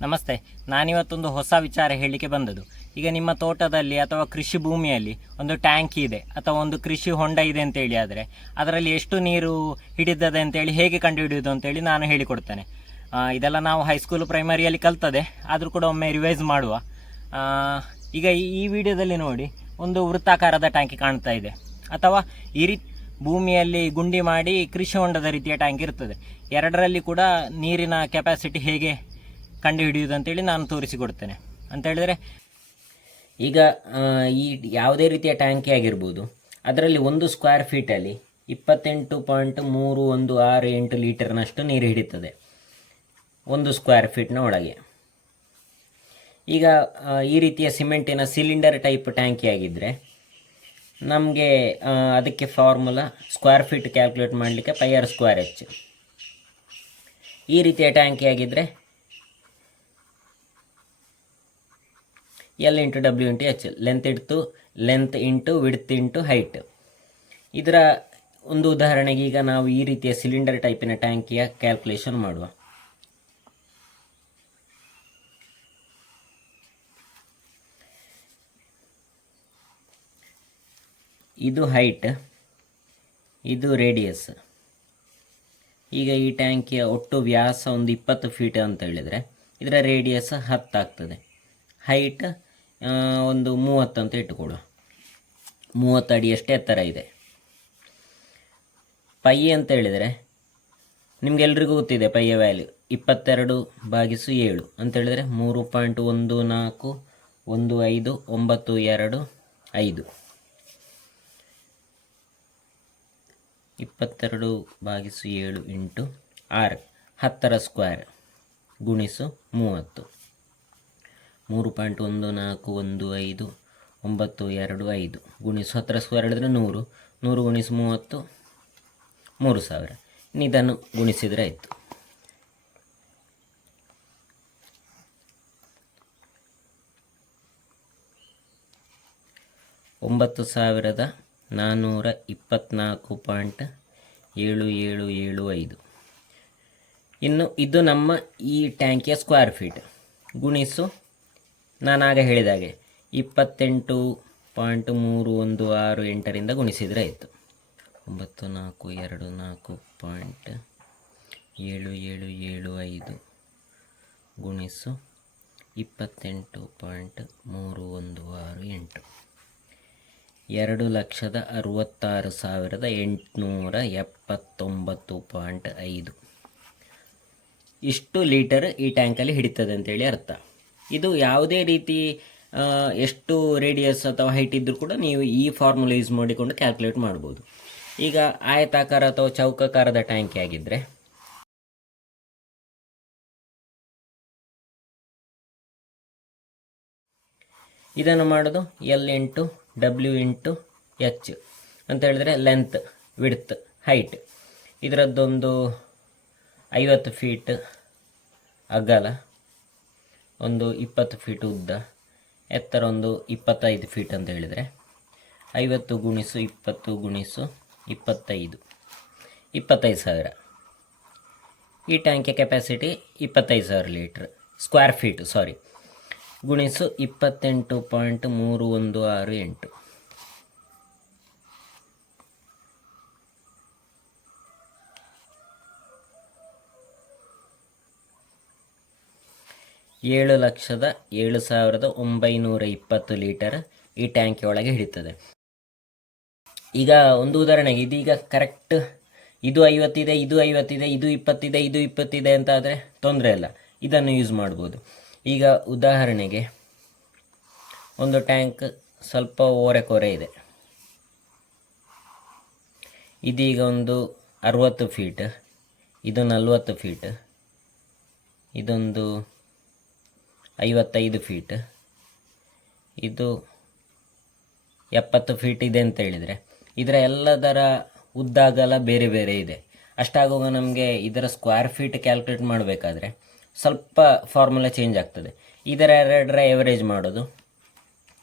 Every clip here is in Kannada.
ನಮಸ್ತೆ, ನಾನಿವತ್ತೊಂದು ಹೊಸ ವಿಚಾರ ಹೇಳಲಿಕ್ಕೆ ಬಂದದ್ದು. ಈಗ ನಿಮ್ಮ ತೋಟದಲ್ಲಿ ಅಥವಾ ಕೃಷಿ ಭೂಮಿಯಲ್ಲಿ ಒಂದು ಟ್ಯಾಂಕ್ ಇದೆ, ಅಥವಾ ಒಂದು ಕೃಷಿ ಹೊಂಡ ಇದೆ ಅಂತೇಳಿ ಆದರೆ, ಅದರಲ್ಲಿ ಎಷ್ಟು ನೀರು ಹಿಡಿದದೆ ಅಂತೇಳಿ ಹೇಗೆ ಕಂಡುಹಿಡಿಯೋದು ಅಂತೇಳಿ ನಾನು ಹೇಳಿಕೊಡ್ತೇನೆ. ಇದೆಲ್ಲ ನಾವು ಹೈಸ್ಕೂಲ್ ಪ್ರೈಮರಿಯಲ್ಲಿ ಕಲ್ತದೆ, ಆದರೂ ಕೂಡ ಒಮ್ಮೆ ರಿವೈಸ್ ಮಾಡುವ. ಈಗ ಈ- ಈ ವಿಡಿಯೋದಲ್ಲಿ ನೋಡಿ, ಒಂದು ವೃತ್ತಾಕಾರದ ಟ್ಯಾಂಕಿ ಕಾಣ್ತಾ ಇದೆ. ಅಥವಾ ಈ ರೀತಿ ಭೂಮಿಯಲ್ಲಿ ಗುಂಡಿ ಮಾಡಿ ಕೃಷಿ ಹೊಂಡದ ರೀತಿಯ ಟ್ಯಾಂಕ್ ಇರ್ತದೆ. ಎರಡರಲ್ಲಿ ಕೂಡ ನೀರಿನ ಕೆಪಾಸಿಟಿ ಹೇಗೆ ಕಂಡು ಹಿಡಿಯುವುದು ಅಂತೇಳಿ ನಾನು ತೋರಿಸಿಕೊಡ್ತೇನೆ. ಅಂತ ಹೇಳಿದರೆ, ಈಗ ಈ ಯಾವುದೇ ರೀತಿಯ ಟ್ಯಾಂಕಿ ಆಗಿರ್ಬೋದು, ಅದರಲ್ಲಿ ಒಂದು ಸ್ಕ್ವೇರ್ ಫೀಟಲ್ಲಿ ಇಪ್ಪತ್ತೆಂಟು ಪಾಯಿಂಟ್ ಮೂರು ಒಂದು ಆರು ಎಂಟು ಲೀಟರ್ನಷ್ಟು ನೀರು ಹಿಡಿತದೆ. ಒಂದು ಸ್ಕ್ವೇರ್ ಫೀಟ್ನ ಒಳಗೆ. ಈಗ ಈ ರೀತಿಯ ಸಿಮೆಂಟಿನ ಸಿಲಿಂಡರ್ ಟೈಪ್ ಟ್ಯಾಂಕಿ ಆಗಿದ್ದರೆ ನಮಗೆ ಅದಕ್ಕೆ ಫಾರ್ಮುಲಾ ಸ್ಕ್ವೇರ್ ಫೀಟ್ ಕ್ಯಾಲ್ಕುಲೇಟ್ ಮಾಡಲಿಕ್ಕೆ ಪೈ ಆರ್ ಸ್ಕ್ವೇರ್ ಎಚ್ ಈ ರೀತಿಯ ಟ್ಯಾಂಕಿ ಆಗಿದ್ದರೆ L into W into H length ಇಡ್ತು length into width into height ಇದರ ಒಂದು ಉದಾಹರಣೆಗೆ ಈಗ ನಾವು ಈ ರೀತಿಯ ಸಿಲಿಂಡರ್ ಟೈಪಿನ ಟ್ಯಾಂಕಿಯ ಕ್ಯಾಲ್ಕುಲೇಷನ್ ಮಾಡುವ. ಇದು ಹೈಟ್ ಇದು ರೇಡಿಯಸ್ ಈಗ ಈ ಟ್ಯಾಂಕಿಯ ಒಟ್ಟು ವ್ಯಾಸ ಒಂದು ಇಪ್ಪತ್ತು ಫೀಟ್ ಅಂತ ಹೇಳಿದರೆ, ಇದರ ರೇಡಿಯಸ್ ಹತ್ತಾಗ್ತದೆ ಹೈಟ್ ಒಂದು ಮೂವತ್ತು ಅಂತ ಇಟ್ಟುಕೊಡು. ಮೂವತ್ತು ಅಡಿಯಷ್ಟು ಎತ್ತರ ಇದೆ. ಪೈ ಅಂತ ಹೇಳಿದರೆ ನಿಮಗೆಲ್ರಿಗೂ ಗೊತ್ತಿದೆ ಪೈಯ ವ್ಯಾಲ್ಯೂ. ಇಪ್ಪತ್ತೆರಡು ಭಾಗಿಸು ಏಳು ಅಂತ ಹೇಳಿದರೆ ಮೂರು ಪಾಯಿಂಟ್ ಒಂದು ನಾಲ್ಕು, ಒಂದು ಐದು, ಒಂಬತ್ತು, ಎರಡು, ಐದು. ಇಪ್ಪತ್ತೆರಡು ಬಾಗಿಸು ಏಳು ಇಂಟು ಆರು. ಹತ್ತರ ಸ್ಕ್ವೇರ್ ಗುಣಿಸು ಮೂವತ್ತು. ಮೂರು ಪಾಯಿಂಟ್ ಒಂದು ನಾಲ್ಕು ಒಂದು ಐದು, ಒಂಬತ್ತು ಎರಡು ಐದು. ಗುಣಿಸು ಹತ್ತರ ಸ್ಕ್ವೇರ್ ಹೇಳಿದ್ರೆ ನೂರು. ನೂರು ಗುಣಿಸು ಮೂವತ್ತು, ಮೂರು ಸಾವಿರ. ಇನ್ನು ಇದನ್ನು ಗುಣಿಸಿದರೆ ಆಯಿತು. ಒಂಬತ್ತು ಸಾವಿರದ ನಾನ್ನೂರ ಇಪ್ಪತ್ತ್ನಾಲ್ಕು ಪಾಯಿಂಟ್ ಏಳು ಏಳು ಏಳು ಐದು. ಇನ್ನು ಇದು ನಮ್ಮ ಈ ಟ್ಯಾಂಕಿಯ ಸ್ಕ್ವೇರ್ ಫೀಟ್ ಗುಣಿಸು ನಾನಾಗ ಹೇಳಿದಾಗೆ ಇಪ್ಪತ್ತೆಂಟು ಪಾಯಿಂಟ್ ಮೂರು ಒಂದು ಆರು ಎಂಟರಿಂದ ಗುಣಿಸಿದರೆ ಆಯಿತು. ಒಂಬತ್ತು ನಾಲ್ಕು ಎರಡು ನಾಲ್ಕು ಪಾಯಿಂಟ್ ಏಳು ಏಳು ಏಳು ಐದು ಗುಣಿಸು ಇಪ್ಪತ್ತೆಂಟು ಪಾಯಿಂಟ್ ಮೂರು ಒಂದು ಆರು ಎಂಟು. ಎರಡು ಲಕ್ಷದ ಅರವತ್ತಾರು ಸಾವಿರದ ಎಂಟುನೂರ ಎಪ್ಪತ್ತೊಂಬತ್ತು ಪಾಯಿಂಟ್ ಐದು. ಇಷ್ಟು ಲೀಟರ್ ಈ ಟ್ಯಾಂಕಲ್ಲಿ ಹಿಡಿತದೆ ಅಂತೇಳಿ ಅರ್ಥ. ಇದು ಯಾವುದೇ ರೀತಿ ಎಷ್ಟು ರೇಡಿಯಸ್ ಅಥವಾ ಹೈಟ್ ಇದ್ದರೂ ಕೂಡ ನೀವು ಈ ಫಾರ್ಮುಲಾ ಯೂಸ್ ಮಾಡಿಕೊಂಡು ಕ್ಯಾಲ್ಕುಲೇಟ್ ಮಾಡ್ಬೋದು. ಈಗ ಆಯತಾಕಾರ ಅಥವಾ ಚೌಕಾಕಾರದ ಟ್ಯಾಂಕಿ ಆಗಿದ್ದರೆ ಇದನ್ನು ಮಾಡೋದು L into W into H ಅಂತ ಹೇಳಿದ್ರೆ ಲೆಂತ್ ವಿಡ್ತ್ ಹೈಟ್ ಇದರದ್ದೊಂದು ಐವತ್ತು ಫೀಟ್ ಅಗಲ. ಒಂದು ಇಪ್ಪತ್ತು ಫೀಟ್ ಉದ್ದ ಎತ್ತರ ಒಂದು ಇಪ್ಪತ್ತೈದು ಫೀಟ್ ಅಂತ ಹೇಳಿದರೆ ಐವತ್ತು ಗುಣಿಸು ಇಪ್ಪತ್ತು ಗುಣಿಸು ಇಪ್ಪತ್ತೈದು ಇಪ್ಪತ್ತೈದು ಸಾವಿರ. ಈ ಟ್ಯಾಂಕಿಯ ಕೆಪಾಸಿಟಿ ಇಪ್ಪತ್ತೈದು ಸಾವಿರ ಲೀಟ್ರ್ ಸ್ಕ್ವೇರ್ ಫೀಟ್ ಸಾರಿ ಗುಣಿಸು ಇಪ್ಪತ್ತೆಂಟು ಪಾಯಿಂಟ್ ಮೂರು ಒಂದು ಆರು ಎಂಟು. ಏಳು ಲಕ್ಷದ ಏಳು ಸಾವಿರದ ಒಂಬೈನೂರ ಇಪ್ಪತ್ತು ಲೀಟರ್ ಈ ಟ್ಯಾಂಕಿ ಒಳಗೆ ಹಿಡಿತದೆ. ಈಗ ಒಂದು ಉದಾಹರಣೆಗೆ, ಇದೀಗ ಕರೆಕ್ಟ್ ಇದು ಐವತ್ತಿದೆ ಇದು ಐವತ್ತಿದೆ, ಇದು ಇಪ್ಪತ್ತಿದೆ ಇದು ಇಪ್ಪತ್ತಿದೆ ಅಂತ ಆದರೆ ತೊಂದರೆ ಇಲ್ಲ. ಇದನ್ನು ಯೂಸ್ ಮಾಡ್ಬೋದು. ಈಗ ಉದಾಹರಣೆಗೆ ಒಂದು ಟ್ಯಾಂಕ್ ಸ್ವಲ್ಪ ಓರೆ ಕೊರೆ ಇದೆ. ಇದೀಗ ಒಂದು ಅರುವತ್ತು ಫೀಟ್ ಇದು ನಲವತ್ತು ಫೀಟ್ ಇದೊಂದು ಐವತ್ತೈದು ಫೀಟ್ ಇದು ಎಪ್ಪತ್ತು ಫೀಟ್ ಇದೆ ಅಂತ ಹೇಳಿದರೆ, ಇದರ ಎಲ್ಲದರ ಉದ್ದಾಗಲ ಬೇರೆ ಬೇರೆ ಇದೆ. ಅಷ್ಟಾಗುವಾಗ ನಮಗೆ ಇದರ ಸ್ಕ್ವೇರ್ ಫೀಟ್ ಕ್ಯಾಲ್ಕುಲೇಟ್ ಮಾಡಬೇಕಾದ್ರೆ ಸ್ವಲ್ಪ ಫಾರ್ಮುಲಾ ಚೇಂಜ್ ಆಗ್ತದೆ. ಇದರ ಎರಡರ ಎವರೇಜ್ ಮಾಡೋದು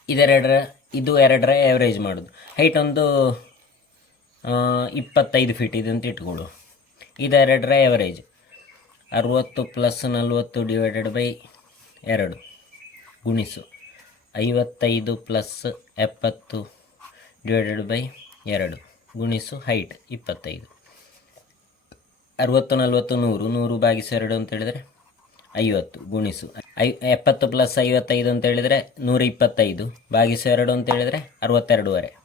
ಇದೆರಡರ ಇದು ಎರಡರ ಎವರೇಜ್ ಮಾಡೋದು. ಹೈಟ್ ಒಂದು ಇಪ್ಪತ್ತೈದು ಫೀಟ್ ಇದೆ ಅಂತ ಇಟ್ಕೊಳ್ಳು ಇದೆರಡರ ಎವರೇಜ್ ಅರುವತ್ತು ಪ್ಲಸ್ ನಲ್ವತ್ತು ಡಿವೈಡೆಡ್ ಬೈ ಎರಡು. ಗುಣಿಸು. ಐವತ್ತೈದು ಪ್ಲಸ್ ಎಪ್ಪತ್ತು ಡಿವೈಡೆಡ್ ಬೈ ಎರಡು. ಗುಣಿಸು ಹೈಟ್ ಇಪ್ಪತ್ತೈದು. ಅರುವತ್ತು, ನಲವತ್ತು, ನೂರು. ನೂರು ಬಾಗಿಸು ಎರಡು ಅಂತ ಹೇಳಿದರೆ ಐವತ್ತು. ಗುಣಿಸು ಐ, ಎಪ್ಪತ್ತು ಪ್ಲಸ್ ಐವತ್ತೈದು ಅಂತ ಹೇಳಿದರೆ ನೂರ ಇಪ್ಪತ್ತೈದು. ಬಾಗಿಸು ಎರಡು ಅಂತ ಹೇಳಿದರೆ ಅರವತ್ತೆರಡೂವರೆ.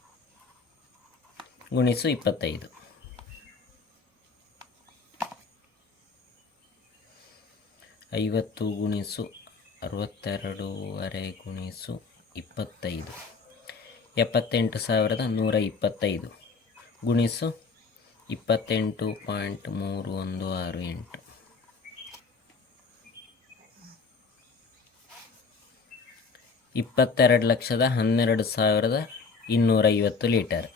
ಗುಣಿಸು ಇಪ್ಪತ್ತೈದು. ಐವತ್ತು ಗುಣಿಸು ಅರವತ್ತೆರಡೂವರೆ ಗುಣಿಸು ಇಪ್ಪತ್ತೈದು. ಎಪ್ಪತ್ತೆಂಟು ಸಾವಿರದ ನೂರ ಇಪ್ಪತ್ತೈದು. ಗುಣಿಸು ಇಪ್ಪತ್ತೆಂಟು ಪಾಯಿಂಟ್ ಮೂರು ಒಂದು ಆರು ಎಂಟು. ಇಪ್ಪತ್ತೆರಡು ಲಕ್ಷದ ಹನ್ನೆರಡು ಸಾವಿರದ ಇನ್ನೂರೈವತ್ತು ಲೀಟರ್.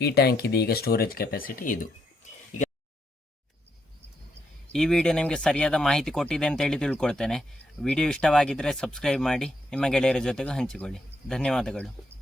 ಈ ಟ್ಯಾಂಕ್ ಇದೀಗ ಸ್ಟೋರೇಜ್ ಕೆಪಾಸಿಟಿ ಇದು. ಈ ವಿಡಿಯೋ ನಿಮಗೆ ಸರಿಯಾದ ಮಾಹಿತಿ ಕೊಟ್ಟಿದೆ ಅಂತ ಹೇಳಿ ತಿಳ್ಕೊಳ್ತೇನೆ. ವಿಡಿಯೋ ಇಷ್ಟವಾಗಿದ್ದರೆ ಸಬ್ಸ್ಕ್ರೈಬ್ ಮಾಡಿ, ನಿಮ್ಮ ಗೆಳೆಯರ ಜೊತೆಗೂ ಹಂಚಿಕೊಳ್ಳಿ. ಧನ್ಯವಾದಗಳು.